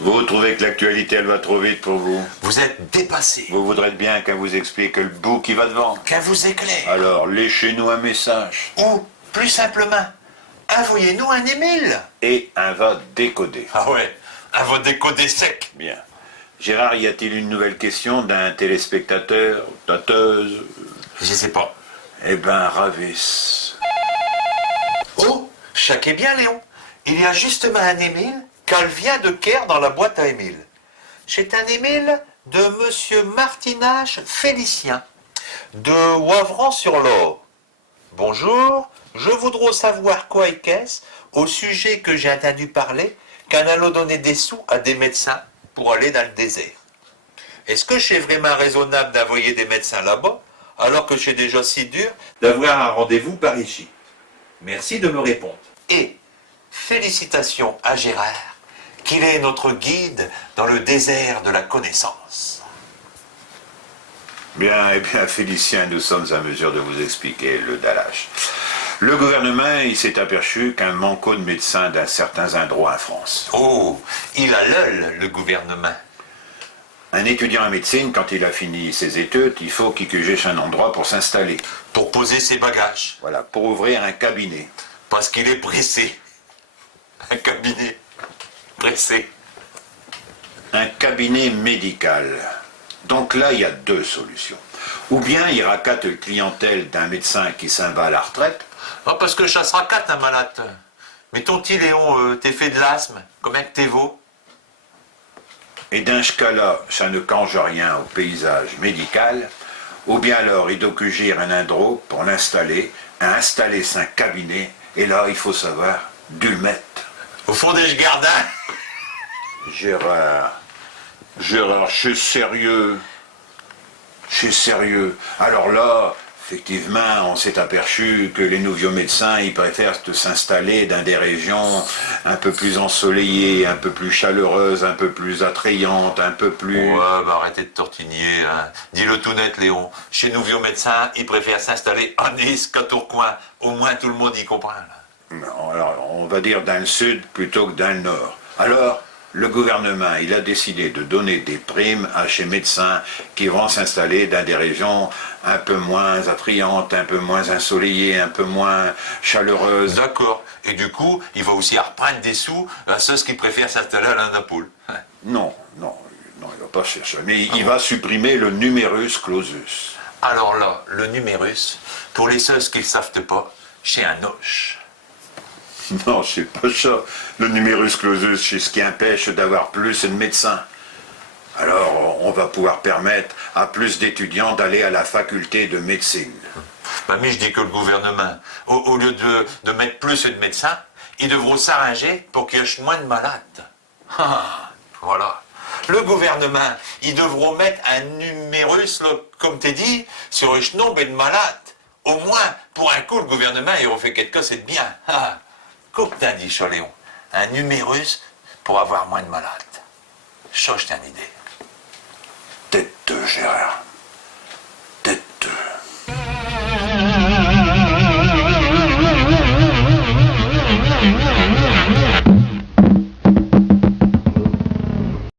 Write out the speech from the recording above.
Vous trouvez que l'actualité, elle va trop vite pour vous? Vous êtes dépassé. Vous voudrez bien qu'elle vous explique le bout qui va devant. Qu'elle vous éclaire. Alors, léchez-nous un message. Ou, plus simplement, envoyez-nous un email. Et un va décoder. Ah ouais, un va décoder sec. Bien. Gérard, y a-t-il une nouvelle question d'un téléspectateur, tateuse? Je sais pas. Eh ben, Ravis. Oh, chacun bien, Léon. Il y a justement un email qu'elle vient de Caire dans la boîte à email. C'est un email de Monsieur Martinage Félicien, de Wavran-sur-l'Or. Bonjour, je voudrais savoir quoi et qu'est-ce au sujet que j'ai entendu parler qu'en allant donner des sous à des médecins pour aller dans le désert. Est-ce que c'est vraiment raisonnable d'envoyer des médecins là-bas alors que c'est déjà si dur d'avoir un rendez-vous par ici? Merci de me répondre. Et félicitations à Gérard, qu'il est notre guide dans le désert de la connaissance. Bien, eh bien, Félicien, nous sommes à mesure de vous expliquer le dallage. Le gouvernement, il s'est aperçu qu'un manquot de médecins dans certains endroits en France. Oh, il a l'œil, le gouvernement. Un étudiant en médecine, quand il a fini ses études, il faut qu'il cherche un endroit pour s'installer. Pour poser ses bagages. Voilà, pour ouvrir un cabinet. Parce qu'il est pressé. Un cabinet pressé. Un cabinet médical. Donc là, il y a deux solutions. Ou bien il racate le clientèle d'un médecin qui s'en va à la retraite. Ah, parce que ça se racate un malade. Mais ton petit Léon, t'es fait de l'asthme. Comment que t'es vaut? Et dans ce cas-là, ça ne cange rien au paysage médical. Ou bien alors, il doit cugir un indro pour l'installer, installer son cabinet. Et là, il faut savoir d'où le mettre. Au fond des gardins. Gérard, je suis sérieux. Je suis sérieux. Alors là, effectivement, on s'est aperçu que les nouveaux médecins, ils préfèrent s'installer dans des régions un peu plus ensoleillées, un peu plus chaleureuses, un peu plus attrayantes, un peu plus... Ouais, bah arrêtez de tortiller. Hein. Dis-le tout net, Léon. Chez nous, vieux médecins, ils préfèrent s'installer à Nice qu'à Tourcoing. Au moins, tout le monde y comprend. Là. Non, alors, on va dire dans le sud plutôt que dans le nord. Alors, le gouvernement, il a décidé de donner des primes à ces médecins qui vont s'installer dans des régions un peu moins attrayantes, un peu moins ensoleillées, un peu moins chaleureuses. D'accord. Et du coup, il va aussi reprendre des sous à ceux qui préfèrent s'installer à l'Annapoule. Non, non, non, il ne va pas faire ça. Mais il va supprimer le numerus clausus. Alors là, le numérus, pour les ceux qui ne savent pas, c'est un hoche. Non, c'est pas ça. Le numerus clausus, c'est ce qui empêche d'avoir plus de médecins. Alors, on va pouvoir permettre à plus d'étudiants d'aller à la faculté de médecine. Bah, mais je dis que le gouvernement, au lieu de mettre plus de médecins, ils devront s'arranger pour qu'il y ait moins de malades. Ah, voilà. Le gouvernement, ils devront mettre un numérus, là, comme t'es dit, sur les nombre de malades. Au moins, pour un coup, le gouvernement, il aura fait quelque chose, c'est bien. Ah. Comme t'as dit, Choléon, un numérus pour avoir moins de malades. Ça, je t'ai une idée. Tête de Gérard.